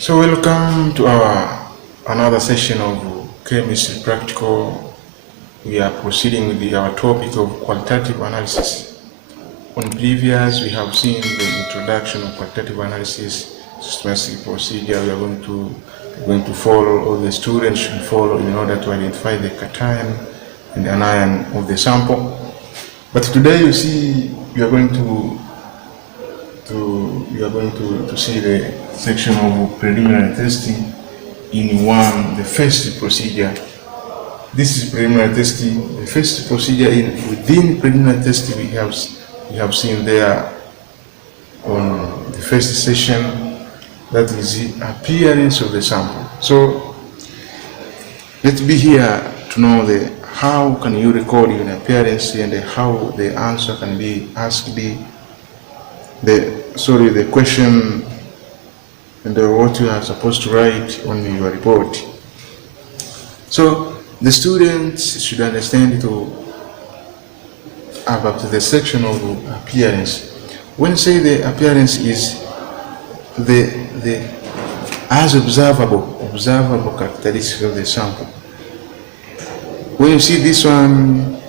So welcome to our another session of chemistry practical. We are proceeding with our topic of qualitative analysis. On previous, we have seen the introduction of qualitative analysis, systematic procedure. We are going to follow, or the students should follow, in order to identify the cation and the anion of the sample. But today, you see, you are going to see the section of preliminary testing in the first procedure. This is preliminary testing. The first procedure within preliminary testing we have seen there on the first session, that is the appearance of the sample. So let's be here to know how can you record an appearance and how the answer can be asked. The question and what you are supposed to write on your report. So the students should understand to up to the section of appearance. When you say the appearance is the as observable characteristics of the sample. When you see this one,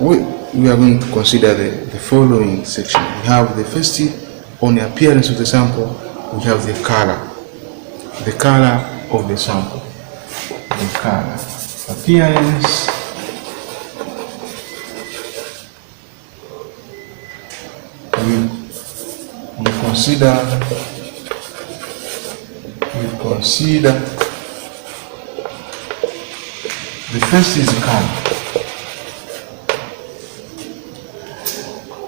we are going to consider the following section. We have the first, on the appearance of the sample, we have the color of the sample. The color, appearance, we consider the first is the color.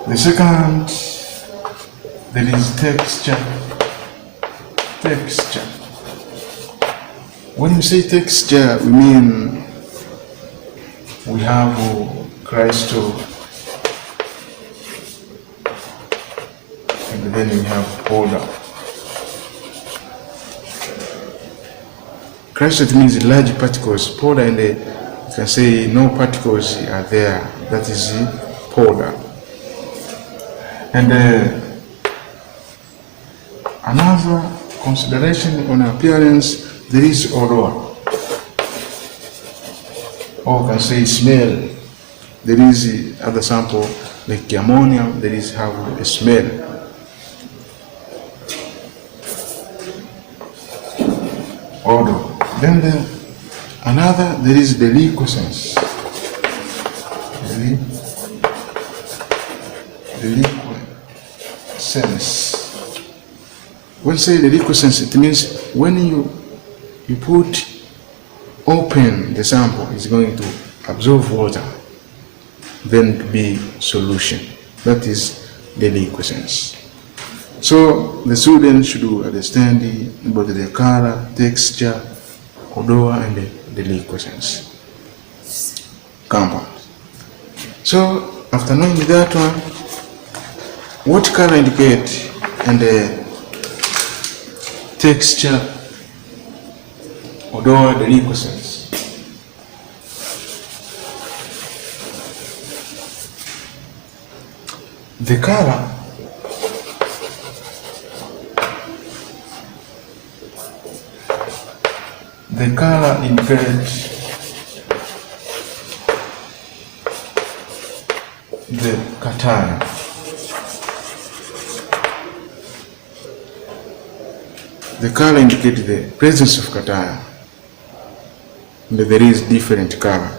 The second, there is texture. When you say texture, we mean we have crystal, and then we have powder. Crystal means large particles. Powder, and you can say no particles are there. That is the powder. And another consideration on appearance, there is odor, or can say smell. There is other sample like ammonia, there is have a smell. Odor. Then there is the liquescence. The liquescence. When say the liquescence, it means when you open the sample, it's going to absorb water, then to be solution. That is the liquescence. So the student should understand about the color, texture, odor, and the liquescence compound. So after knowing that one, what color indicate and the texture, odor, the liquescence. The color indicates the cation. The color indicates the presence of cation, and there is different color.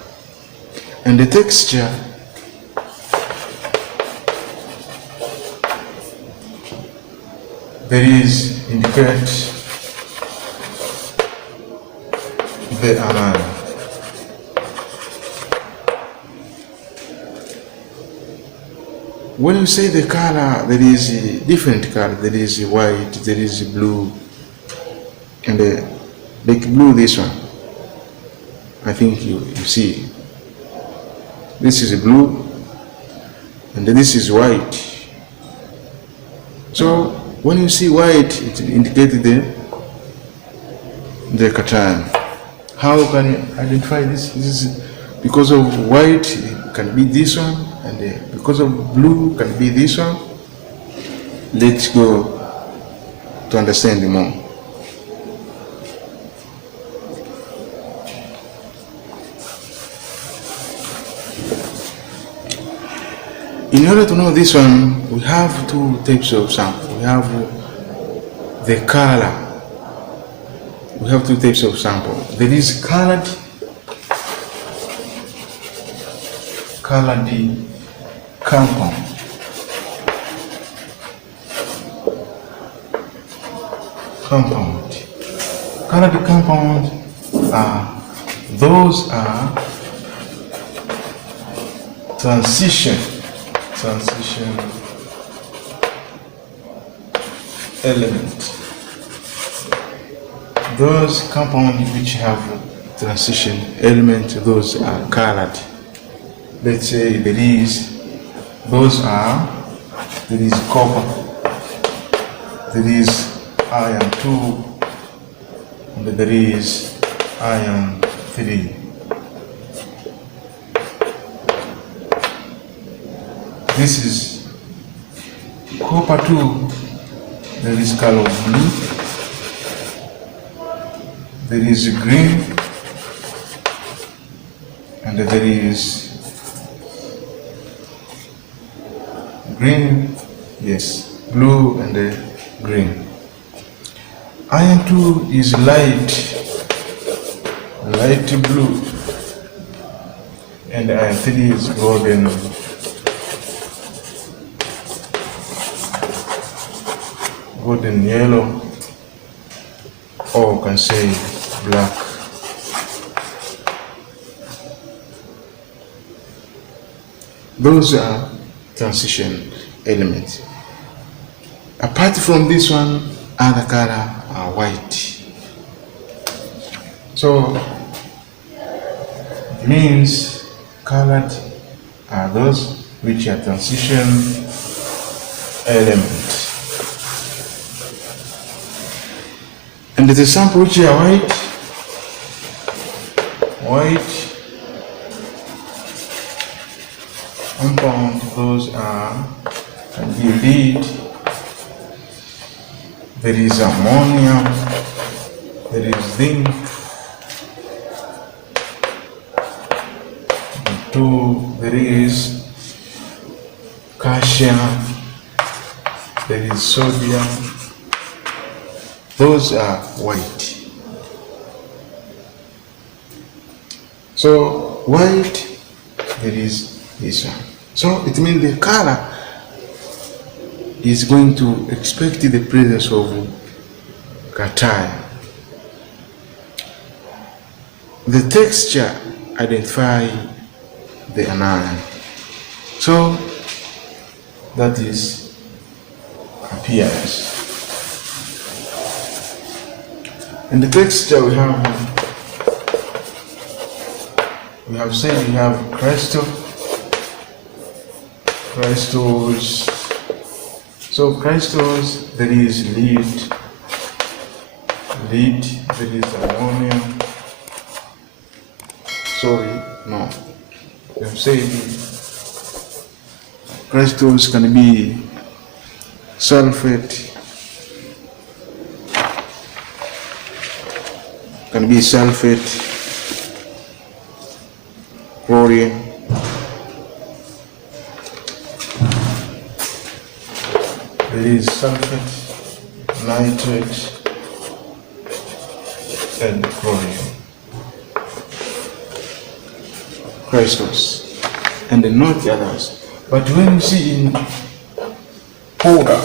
And the texture indicates the anion. When you say the color, there is a different color. There is white, there is blue, and like blue, this one, I think you see. This is blue, and this is white. So when you see white, it indicates the cation. How can you identify this? This is because of white, it can be this one, and because of blue, can be this one. Let's go to understand more. In order to know this one, we have two types of sample. We have the color. We have two types of sample. There is colored compound. Colored compound those are transition element. Those compounds which have transition element, those are colored. Let's say there is copper, there is iron 2, and there is iron 3. This is copper 2, there is color blue, there is green, and there is green, yes, blue and green. Iron 2 is light blue, and iron 3 is golden yellow, or you can say black. Those are transition elements. Apart from this one, other color are white. So it means colored are those which are transition elements. And the sample which are white compound, those can be lead, there is ammonium, there is zinc, there is calcium, there is sodium. Those are white. So white, there is this one. So it means the color is going to expect the presence of cation. The texture identify the anion. So that is appearance. In the texture we have said we have crystals. So crystals, there is lead, there is ammonium. We have said crystals can be sulfate, chlorine, there is sulfate, nitrate, and chlorine. Crystals, and not the others. But when you see in powder,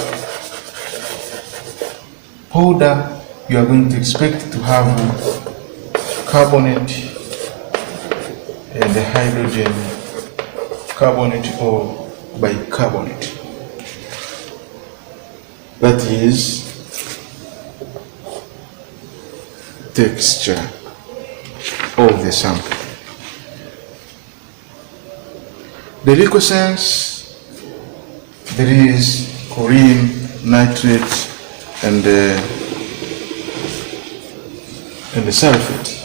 you are going to expect to have carbonate and the hydrogen carbonate or bicarbonate. That is texture of the sample. The liquescence, there is chlorine, nitrate, and the sulfate.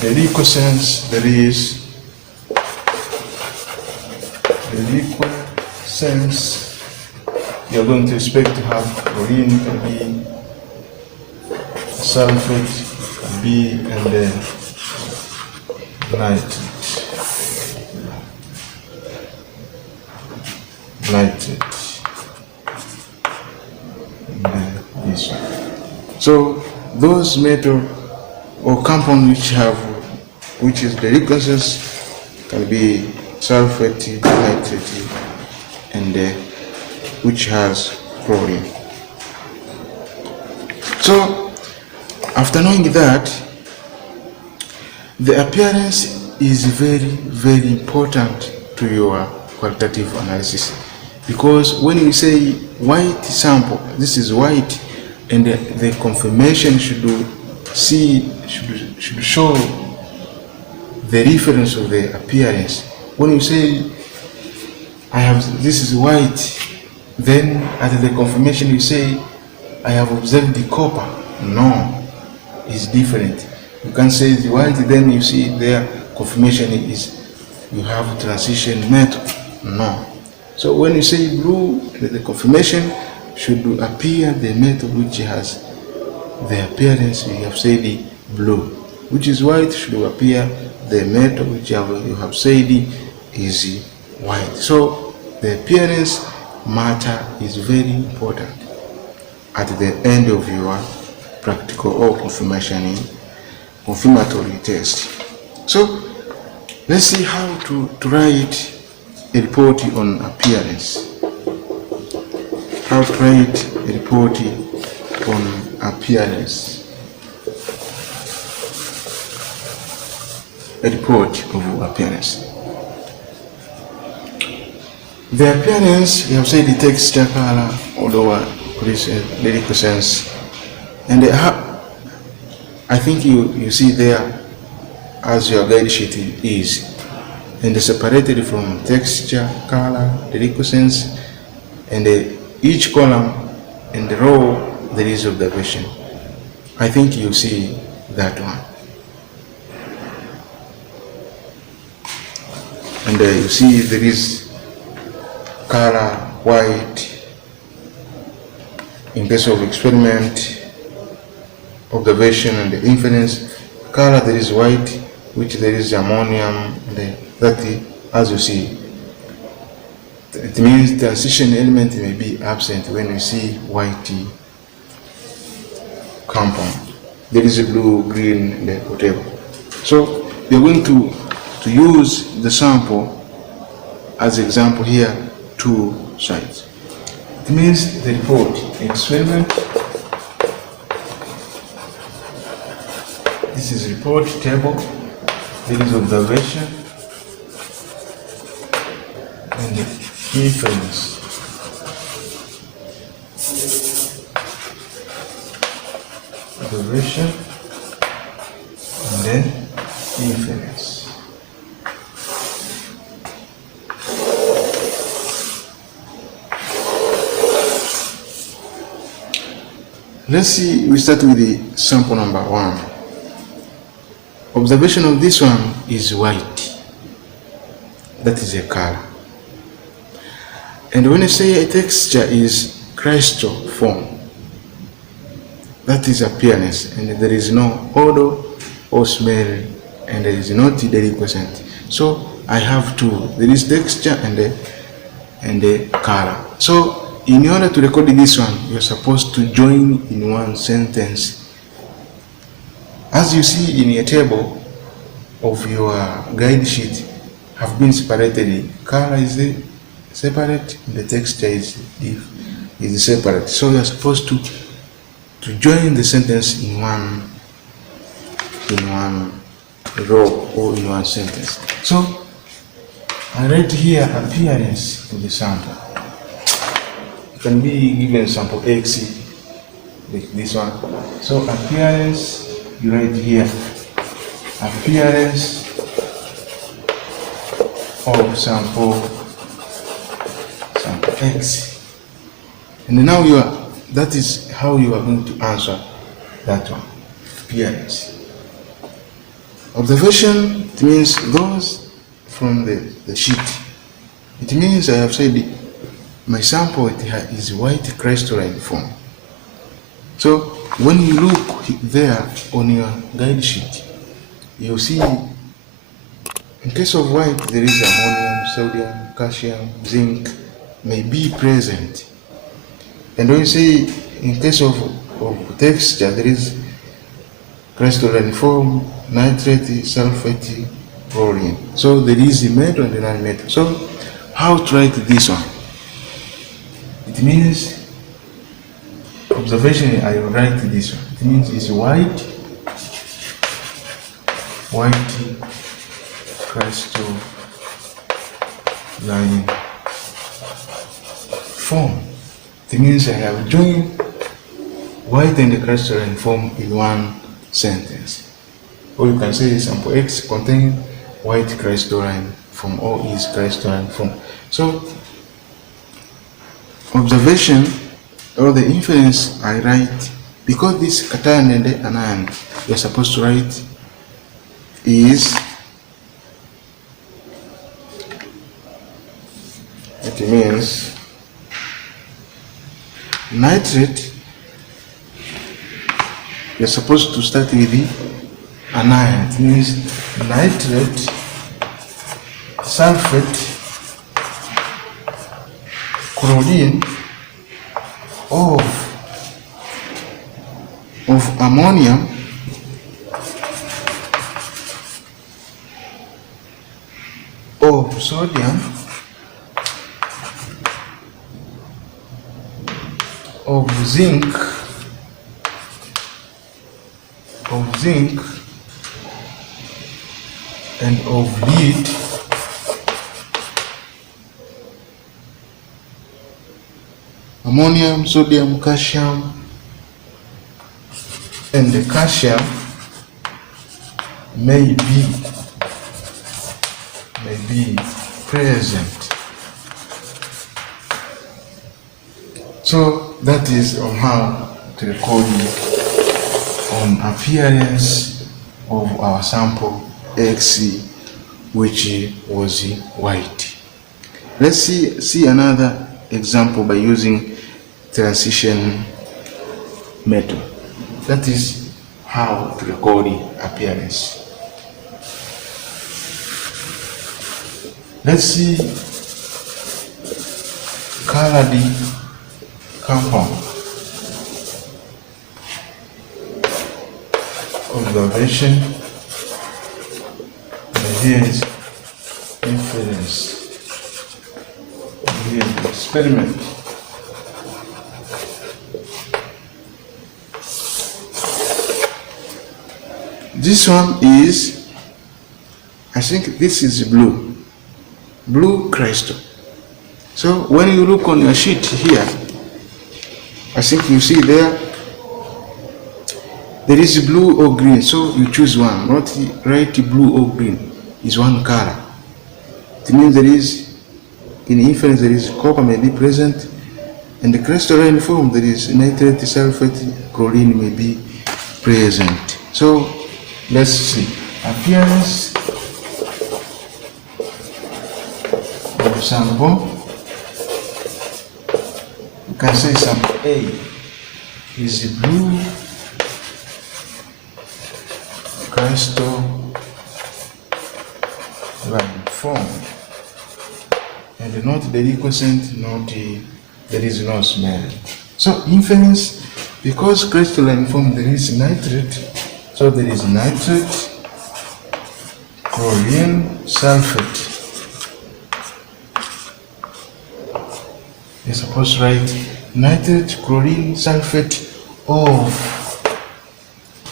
The liquescence, you're going to expect to have chlorine, can be sulfate, can be, and then nitrate. nitrate. And then this one. So those metal or compound which is the references can be sulfate, nitrate, and which has chlorine. So after knowing that, the appearance is very important to your qualitative analysis, because when you say white sample, this is white, and the confirmation should show the reference of the appearance. When you say this is white, then at the confirmation you say I have observed the copper. No, it's different. You can say the white, then you see their confirmation is you have transition metal. No. So when you say blue, the confirmation should appear the metal which has the appearance you have said blue, which is white should appear the metal which you have said is white. So the appearance matter is very important at the end of your practical or confirmatory test. So let's see how to write a report on appearance. How to write a report on appearance. A report of appearance. The appearance, we have said the texture, color, odor, lyrical sense, and I think you see there as your guide sheet is, and separated from texture, color, lyrical sense, and each column and the row there is observation. I think you see that one. And you see there is color white in case of experiment, observation, and the inference. Color there is white, which there is ammonium, that as you see, it means the transition element may be absent when you see white compound. There is a blue, green, and whatever. So we are going to use the sample as example here, two sides. It means the report experiment. This is report table. There is observation and inference. Observation and then inference. Let's see, we start with the sample number 1. Observation of this one is white. That is a color. And when I say a texture is crystal form, that is appearance, and there is no odor or smell, and there is no deliquescent. So I have two. There is texture and the color. So in order to record this one, you're supposed to join in one sentence. As you see in your table of your guide sheet, have been separated. Color is separate, the texture is separate. So you're supposed to join the sentence in one row or in one sentence. So I write here appearance to the sample. It can be given sample X, like this one. So appearance, you write here appearance of sample X, and now that is how you are going to answer that one. Appearance. Observation, it means those from the sheet. It means I have said my sample is white crystalline form. So when you look there on your guide sheet, you see in case of white there is ammonium, sodium, calcium, zinc, may be present. And when you say in case of texture, there is crystalline form, nitrate, sulfate, chlorine. So there is a metal and a non-metal. So how to write this one? It means observation. I will write this one. It means it's white crystalline form. It means I have joined white and the crystalline form in one sentence. Or you can say sample X contains white crystalline form or is crystalline form. So observation or the inference I write, because this cation and the anion we are supposed to write is, it means nitrate, we are supposed to start with the anion. It means nitrate, sulfate, chlorine of ammonium of sodium of zinc and of lead ammonium, sodium, calcium, and the calcium may be present. So that is on how to record on appearance of our sample X, which was white. Let's see another example by using transition method. That is how to record appearance. Let's see colored compound. Observation. And here is inference. And here is experiment. This one is, I think this is blue crystal. So when you look on your sheet here, I think you see there is blue or green, so you choose one. Not right, blue or green is one color. It means there is, in inference, there is copper may be present, and the crystalline form there is nitrate, sulfate, chlorine may be present. So let's see appearance of sample. You can say sample A is blue crystalline form, and not deliquescent, there is no smell. So inference, because crystalline form there is nitrate, so there is nitrate, chlorine, sulfate. You're supposed to write nitrate, chlorine, sulfate of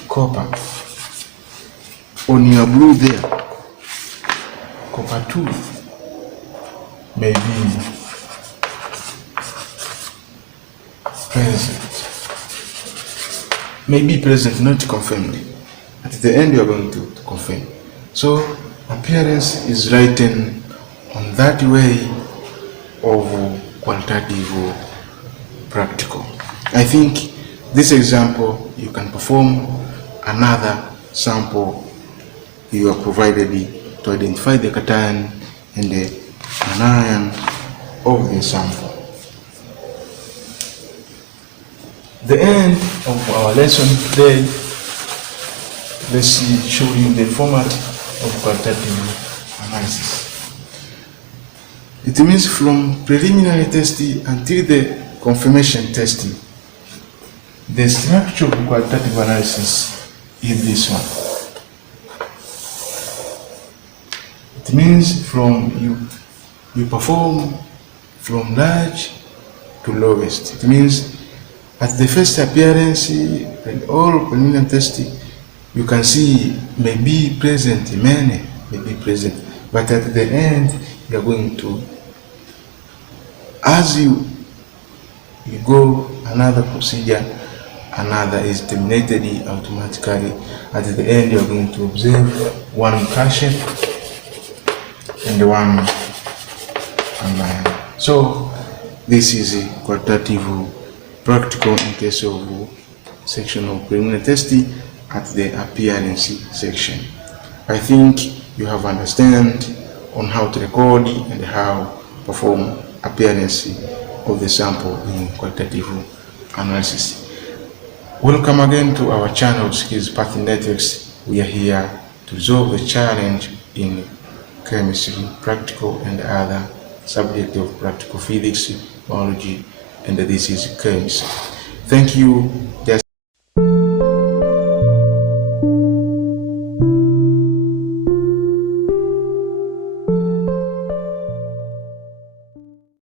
copper. On your blue there, copper 2 may be present. May be present, not confirmed. At the end you are going to confirm. So appearance is written on that way of qualitative practical. I think this example you can perform another sample you are provided to identify the cation and the anion of the sample. The end of our lesson today, let's show you the format of qualitative analysis. It means from preliminary testing until the confirmation testing. The structure of qualitative analysis is this one. It means from you perform from large to lowest. It means at the first appearance and all preliminary testing, you can see may be present, many may be present, but at the end you are going to, as you go another procedure, another is terminated automatically. At the end you are going to observe one caution and one online. So this is a qualitative practical in case of section of preliminary testing at the appearance section. I think you have understand on how to record and how perform appearance of the sample in qualitative analysis. Welcome again to our channel, Skills Path Networks. We are here to resolve the challenge in chemistry, practical and other subject of practical physics, biology, and this is chemistry. Thank you.